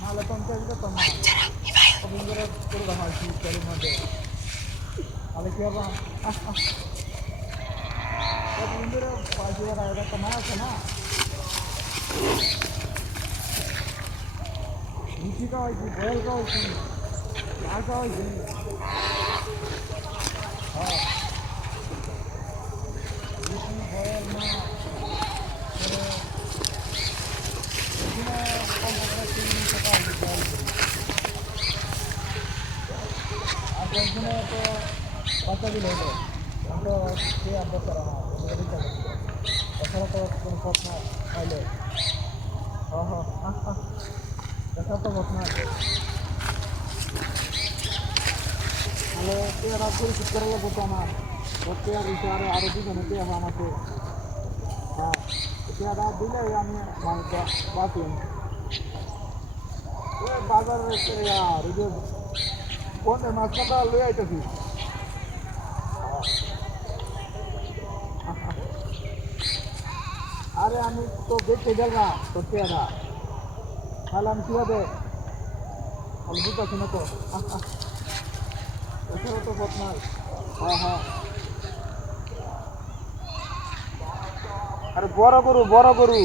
নাহলে তো আমি তো না রবীন্দ্র হ্যাঁ রুচি বয়েল করি আর একদিনে তো দিল হলো তো সে আব্বা করা তাছাড়া তো কোনো পথ না পাইলে হ হ পরিচিত করে তো আমার ও পেয়ার দিতে আরও আরও দুজনে পেয়ারা আমাকে হ্যাঁ পেয়ারা দিলে আমি মানুষটা বাঁচি ওই বাজারের আর ওই যে কোনটা মাছটা লই আইতেছি আরে আমি তো দেখতে গেল না তোর আমি কীভাবে? আমি বুঝতেছি না তো এছাড়া তো পথ নাই। হ্যাঁ হ্যাঁ। আরে বড় গরু বড় গরু।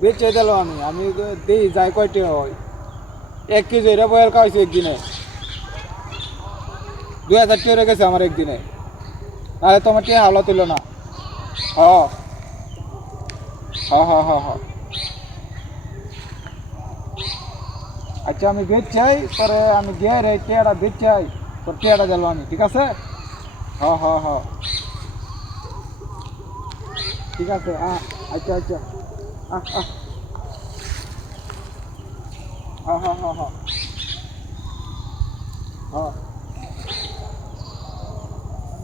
বেচে দিল আমি। আমি দিই, যাই কয়টি হয়। এক কেজি এটা বয়াল খাওয়াইছি একদিনে। দুই হাজার টিয়ারে গেছে আমার একদিনে। নাহলে তোমার টিয়া হাওলা তুলো না। হ। হ হ হ হ আচ্ছা আমি বেচ চাই পরে আমি গিয়ে রে টিয়াটা বেচ চাই তোর টিয়াটা গেল আমি ঠিক আছে হ হ হ ঠিক আছে হ্যাঁ আচ্ছা আচ্ছা আহ আহ হ্যাঁ হ্যাঁ হ্যাঁ হ্যাঁ হ্যাঁ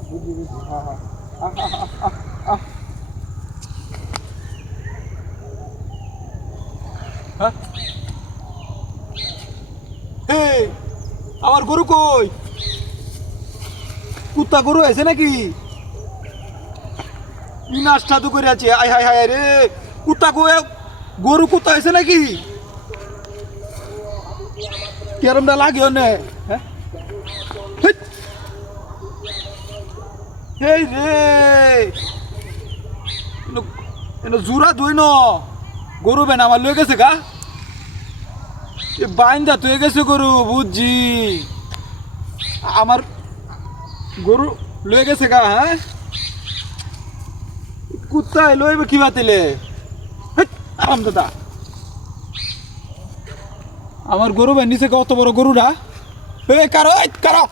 বুঝি বুঝি হ্যাঁ হ্যাঁ আহ আহ আহ হ্যাঁ? আমার গরু কই? কুত্তা গরু আছে নাকি? নাস্তা তো করে আছে আয় হায় হায় রে কুত্তা কই, গরু কুত্তা আছে নাকি? কেরমটা লাগে নে হ্যাঁ? এই রে! জুরা ধুই ন গরু বেন আমার লয়ে গেছে গা। এ বাইন্দা তুই গেছে গরু, বুঝছি। আমার গরু লয়ে গেছে গা হ্যাঁ? কুত্তায় লইবে কি বাতিলে? আরাম দাদা। আমার গরু ভাই নিচে কত বড় গরুটা। এই কারও কারও।